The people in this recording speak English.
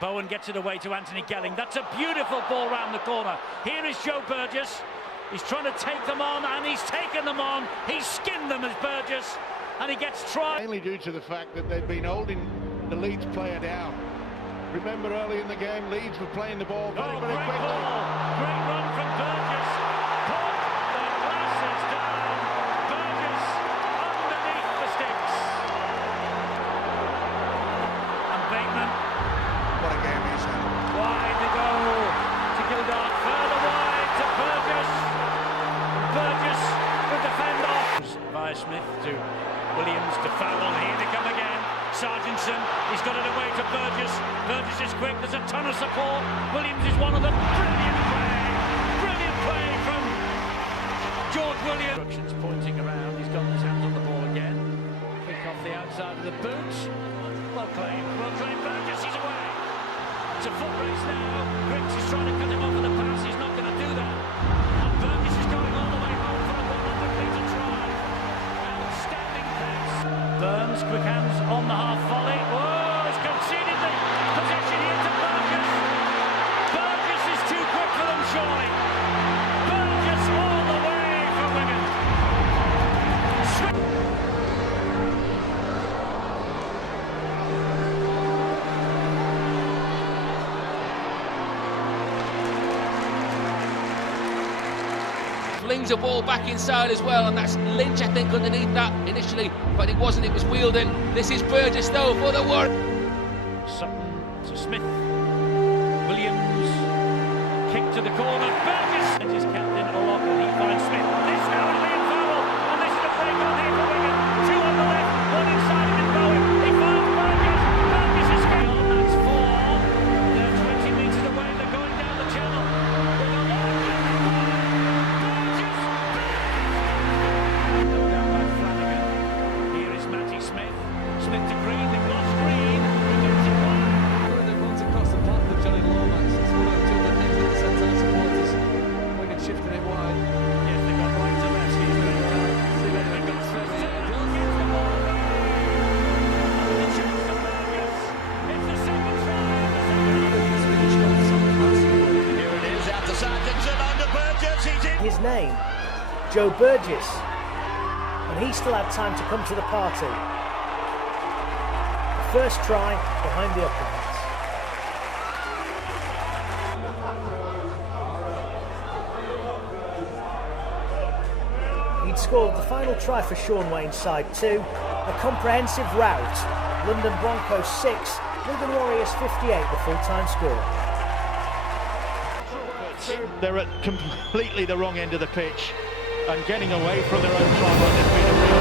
Bowen gets it away to Anthony Gelling. That's a beautiful ball round the corner. Here is Joe Burgess. He's trying to take them on, and he's taken them on. He's skinned them as Burgess, and he gets tried. Mainly due to the fact that they've been holding the Leeds player down. Remember early in the game, Leeds were playing the ball very quickly. Ball. Great run from Burgess. Put the glasses down. Burgess underneath the sticks. And Bateman. What a game he's had. Wide to go to Gildart. Further wide to Burgess. Burgess with the fend off. Via Smith to Williams to foul. Here they come again. Sargentson, he's got it away to Burgess. Burgess is quick, there's a ton of support. Williams is one of them. Brilliant play from George Williams. Instructions pointing around, he's got his hands on the ball again. Kick off the outside of the boot. Well claimed, Burgess, he's away. It's a foot race now. Griggs is trying to cut him off with a pass, he's not going to do that. And Burgess is going all the way home for a 100-metre try. Outstanding pass. Burns, quick hands on the half volley. Oh, it's conceded the possession here to Burgess. Burgess is too quick for them, surely. Burgess all the way for Wigan. Flings a ball back inside as well, and that's Lynch, I think, underneath that initially, but it wasn't, it was wheeled in. This is Burgess though for the work. Sutton to Smith. Williams, kick to the corner. Burgess and his captain O'Loughlin, he finds Smith. This now is Liam Farrell, and this is a break on here for Wigan. Two on the left, one inside of it, Bowen. He finds Burgess. Burgess is going on, that's four. They're 20 metres away, they're going down the channel. Smith to Green, they've lost Green. That runs across the path of Johnny Lomax. It's one of two of the things that the centre supporters. Wigan shifting it wide. Yes, they've got right to left. He's very well. They've got Smith to gets the ball away. And the chance for Burgess. It's the second try. Here it is, out to Sargentson, under Burgess. He's in. His name, Joe Burgess. And he still had time to come to the party. First try behind the uprights. He'd scored the final try for Sean Wayne's side too. A comprehensive rout. London Broncos 6, Wigan Warriors 58, the full-time score. They're at completely the wrong end of the pitch and getting away from their own try line has been a real